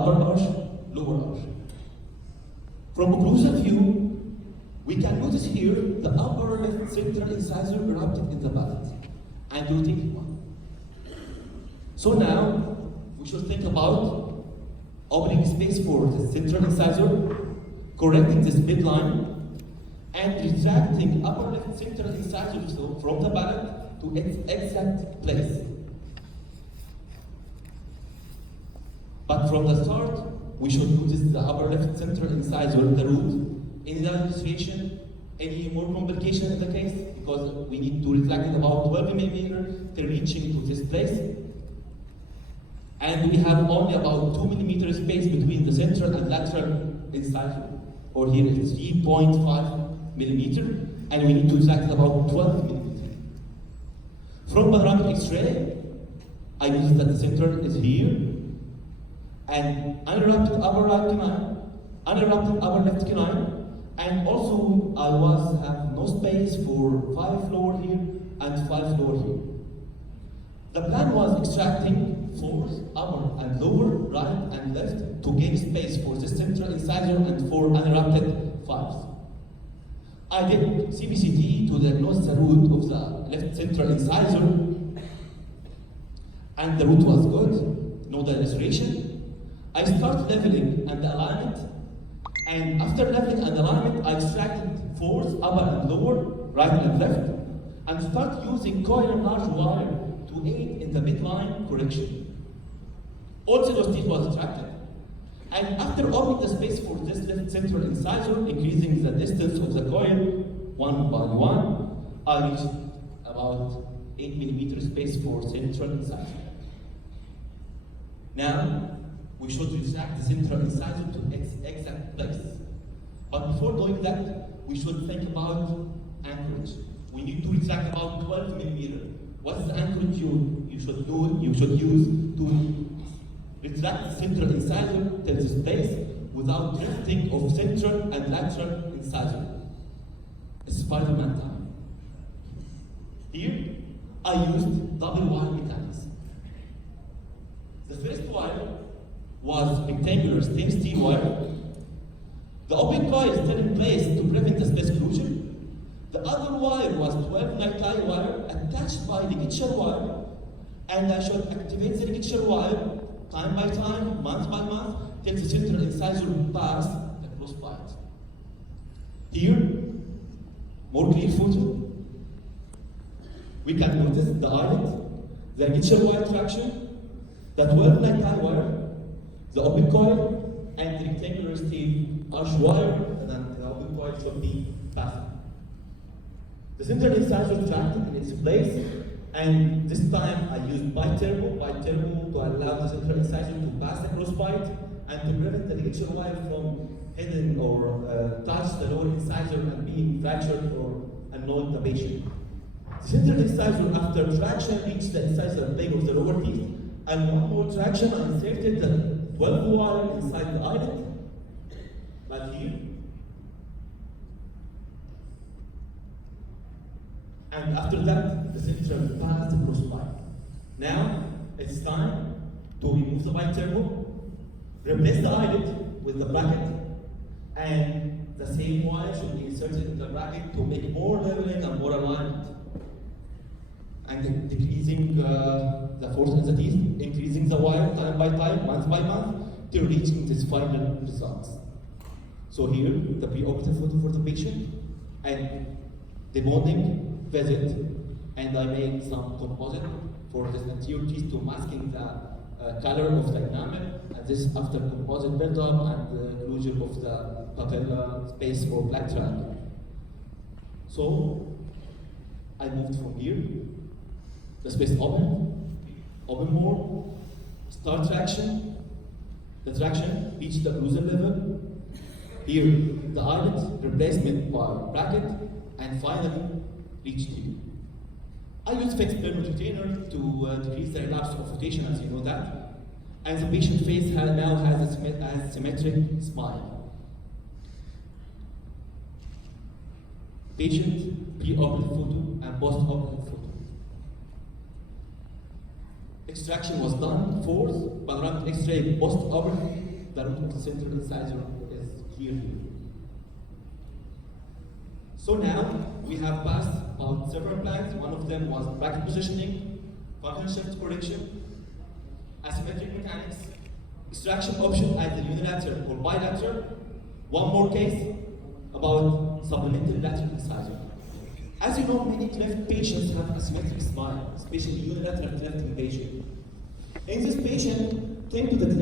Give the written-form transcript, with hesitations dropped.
upper arch, lower arch. From occlusal view, we can notice here the upper left central incisor erupted in the palate and rotated one. So now, we should think about opening space for the central incisor, correcting this midline, and retracting upper left central incisor from the palate to its exact place. But from the start, we should notice the upper left central incisor, the root, any illustration, any more complication in the case, because we need to retract it about 12 mm till reaching to this place. And we have only about 2 mm space between the central and lateral incisor, or here it's 3.5 mm, and we need to retract it about 12 mm. From panoramic X-ray, I noticed that the center is here, and unerupted upper right canine, unerupted upper left canine, and also I have no space for 5 lower here and 5 lower here. The plan was extracting 4 upper and lower, right and left to gain space for the central incisor and for unerupted 5s. I did CBCT to diagnose the root of the left central incisor, and the root was good, no dilation. I started leveling and alignment, and after leveling and alignment, I extracted 4s, upper and lower, right and left, and start using coil and large wire to aid in the midline correction. All cellulose teeth was extracted, and after opening the space for this left central incisor, increasing the distance of the coil one by one, I reached about 8 mm space for central incisor. Now, we should retract the central incisor to its exact place. But before doing that, we should think about anchorage. We need to retract about 12 mm. What's the anchorage you should use to retract the central incisor till this place without drifting of central and lateral incisor? Spider-Man time. Here, I used double wire mechanics. The first wire was rectangular stainless steel wire. The open coil is still in place to prevent the space occlusion. The other wire was 12 night wire attached by ligature wire, and I should activate the ligature wire time by time, month by month, till the central incisor pass the close bite. Here, more clear photo. We can notice the eyelid, the ligature wire traction, the 12 night wire, the open coil, and the rectangular steel arch wire, and then the open coil should be passed. The central incisor tracked in its place, and this time I used bi-turbo to allow the central incisor to pass the cross bite and to prevent the ligature wire from hitting or touch the lower incisor and being fractured or annoying the patient. The central incisor, after traction, reached the incisor plane of the lower teeth, and one more traction, I inserted the 12 wire inside the eyelid, like here. And after that, the central passed the cross bite. Now, it's time to remove the bi-turbo, replace the eyelid with the bracket, and the same wire should be inserted in the bracket to make more leveling and more alignment. And decreasing the force in the teeth, increasing the wire time by time, month by month, till reaching this final results. So here, the preoperative photo for the patient, and the bonding visit, and I made some composite for this anterior teeth to masking the color of the enamel, and this after composite build-up and the closure of the patella space or black triangle. So I moved from here, the space open more, start traction, the traction reached the occlusal level. Here, the eyelid replacement by bracket, and finally reached here. I use fixed permanent retainer to decrease the relapse of rotation, as you know that. And the patient face now has a symmetric smile. Patient pre-operative photo and post-operative photo. Extraction was done, fourth, panoramic X-ray post-operative, the root of the central incisor is clear here. So now we have passed about several plans. One of them was bracket positioning, function shift correction, asymmetric mechanics, extraction option either unilateral or bilateral. One more case about supplemental lateral incisor. As you know, many cleft patients have asymmetric smile, especially unilateral cleft invasion. In this patient, came to the clinic